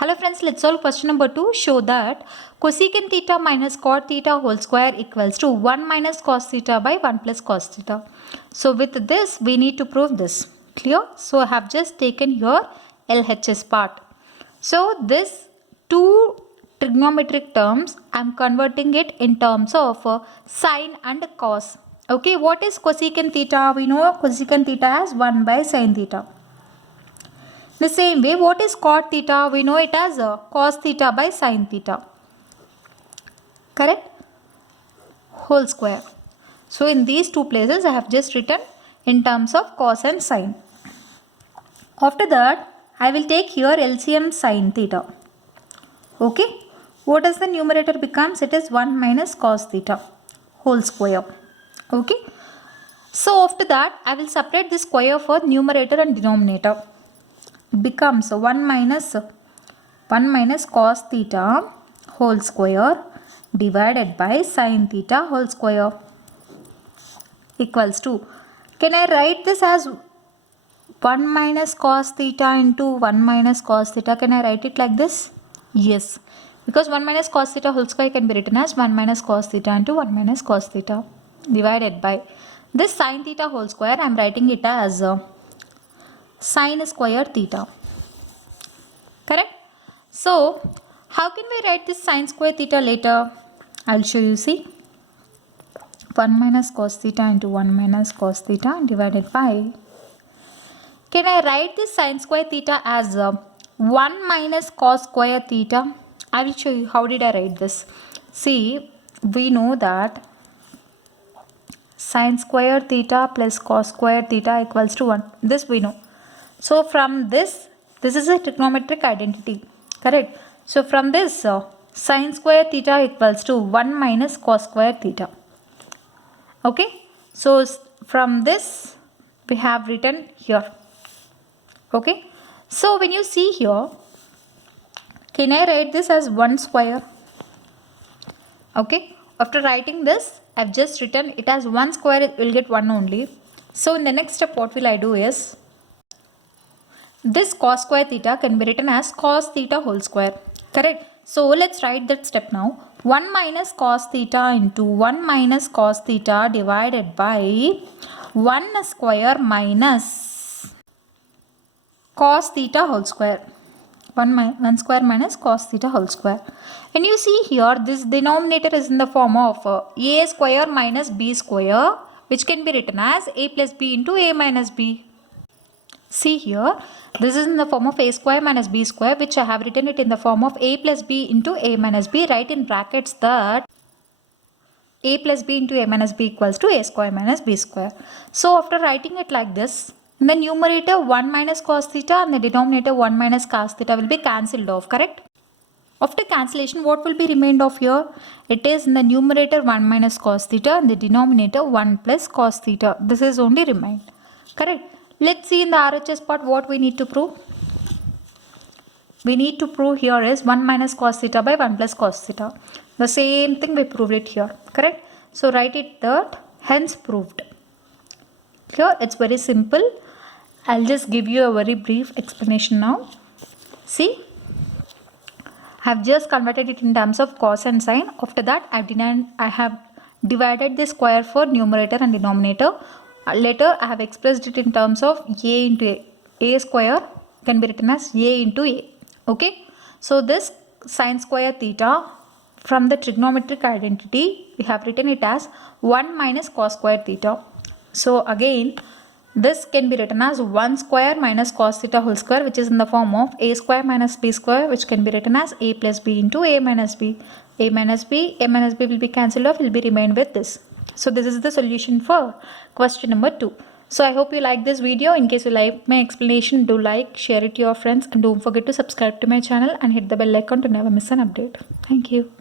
Hello friends, let's solve question number 2. Show that cosecant theta minus cot theta whole square equals to 1 minus cos theta by 1 plus cos theta. So with this, we need to prove this. Clear? So I have just taken here LHS part. So this two trigonometric terms, I am converting it in terms of sine and cos. Okay, what is cosecant theta? We know cosecant theta as 1 by sine theta. The same way, what is cot theta? We know it as cos theta by sin theta. Correct? Whole square. So in these two places, I have just written in terms of cos and sin. After that, I will take here LCM sin theta. Okay? What does the numerator becomes? It is 1 minus cos theta whole square. Okay? So after that, I will separate this square for numerator and denominator. Becomes 1 minus cos theta whole square divided by sin theta whole square equals to, can I write this as 1 minus cos theta into 1 minus cos theta? Can I write it like this? Yes, because 1 minus cos theta whole square can be written as 1 minus cos theta into 1 minus cos theta divided by this sin theta whole square. I am writing it as sin square theta. Correct? So, how can we write this sin square theta later? I'll show you. See, 1 minus cos theta into 1 minus cos theta divided by, can I write this sin square theta as 1 minus cos square theta? I will show you how did I write this. See, we know that sin square theta plus cos square theta equals to 1. This we know. So from this is a trigonometric identity. Correct? So from this, sin square theta equals to 1 minus cos square theta. Okay? So from this, we have written here. Okay? So when you see here, can I write this as 1 square? Okay? After writing this, I have just written it as 1 square, it will get 1 only. So in the next step, what will I do is, this cos square theta can be written as cos theta whole square. Correct? So let's write that step now. 1 minus cos theta into 1 minus cos theta divided by 1 square minus cos theta whole square. 1 square minus cos theta whole square. When you see here, this denominator is in the form of a square minus b square, which can be written as a plus b into a minus b. See here, this is in the form of a square minus b square, which I have written it in the form of a plus b into a minus b. Write in brackets that a plus b into a minus b equals to a square minus b square. So after writing it like this, in the numerator 1 minus cos theta and the denominator 1 minus cos theta will be cancelled off. Correct? After cancellation, what will be remained of here? It is in the numerator 1 minus cos theta and the denominator 1 plus cos theta. This is only remained. Correct? Let's see in the RHS part what we need to prove. We need to prove here is 1 minus cos theta by 1 plus cos theta. The same thing we proved it here. Correct? So write it that hence proved. Here it's very simple. I'll just give you a very brief explanation now. See, I have just converted it in terms of cos and sine. After that, I have divided the square for numerator and denominator. Later, I have expressed it in terms of a into a. A square can be written as a into a. Okay. So this sin square theta from the trigonometric identity, we have written it as 1 minus cos square theta. So again, this can be written as 1 square minus cos theta whole square, which is in the form of a square minus b square, which can be written as a plus b into a minus b. A minus b will be cancelled off, will be remained with this. So this is the solution for question number 2. So I hope you like this video. In case you like my explanation, do like, share it to your friends, and don't forget to subscribe to my channel and hit the bell icon to never miss an update. Thank you.